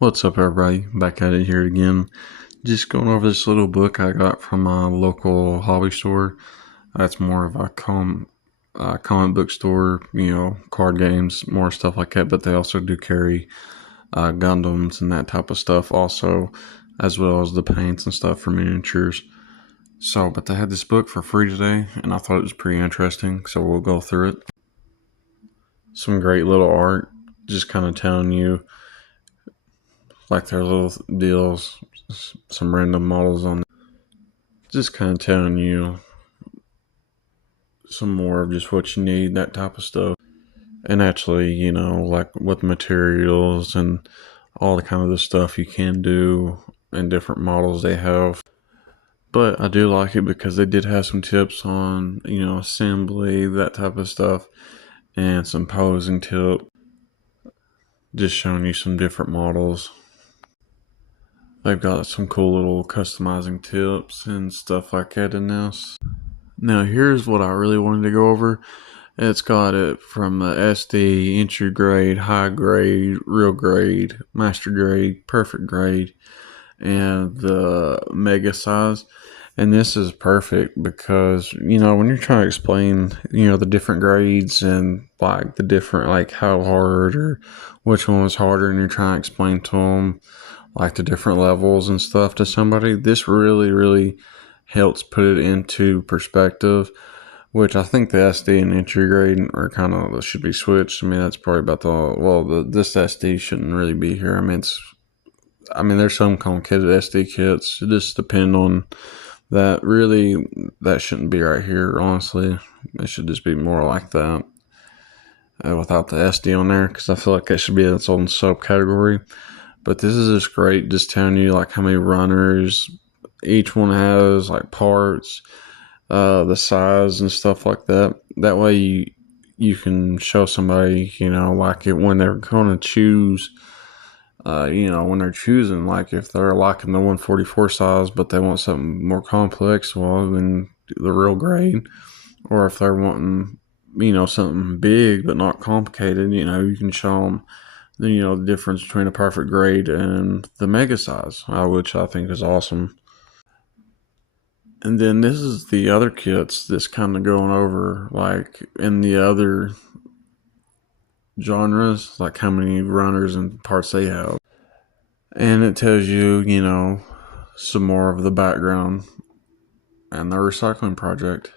What's up, everybody? Back at it here again. Just going over this little book I got from my local hobby store. That's more of a comic book store, card games, more stuff like that. But they also do carry Gundams and that type of stuff also, as well as the paints and stuff for miniatures. But they had this book for free today, and I thought it was pretty interesting, so we'll go through it. Some great little art, just kind of telling you like their little deals, some random models on, just kind of telling you some more of just what you need, that type of stuff. And actually, like with materials and all the kind of the stuff you can do and different models they have. But I do like it because they did have some tips on, assembly, that type of stuff, and some posing tips, just showing you some different models. They've got some cool little customizing tips and stuff like that in this. Now here's what I really wanted to go over. It's got it from the SD, entry grade, high grade, real grade, master grade, perfect grade, and the mega size. And this is perfect because, when you're trying to explain, the different grades and like the different, like how hard or which one was harder, and you're trying to explain to them like the different levels and stuff to somebody, this really, really helps put it into perspective, which I think the SD and entry grade are kind of should be switched. I mean, that's probably about this SD shouldn't really be here. I mean, there's some complicated SD kits. It just depend on that. Really, that shouldn't be right here, honestly. It should just be more like that without the SD on there, because I feel like that should be its own subcategory. But this is just great, just telling you like how many runners each one has, like parts, the size and stuff like that. That way you can show somebody, like it when they're going to choose, when they're choosing, like if they're liking the 144 size, but they want something more complex, well, then the real grade. Or if they're wanting, something big but not complicated, you can show them, the difference between a perfect grade and the mega size, which I think is awesome. And then this is the other kits that's kind of going over like in the other genres, like how many runners and parts they have. And it tells you, some more of the background and the recycling project.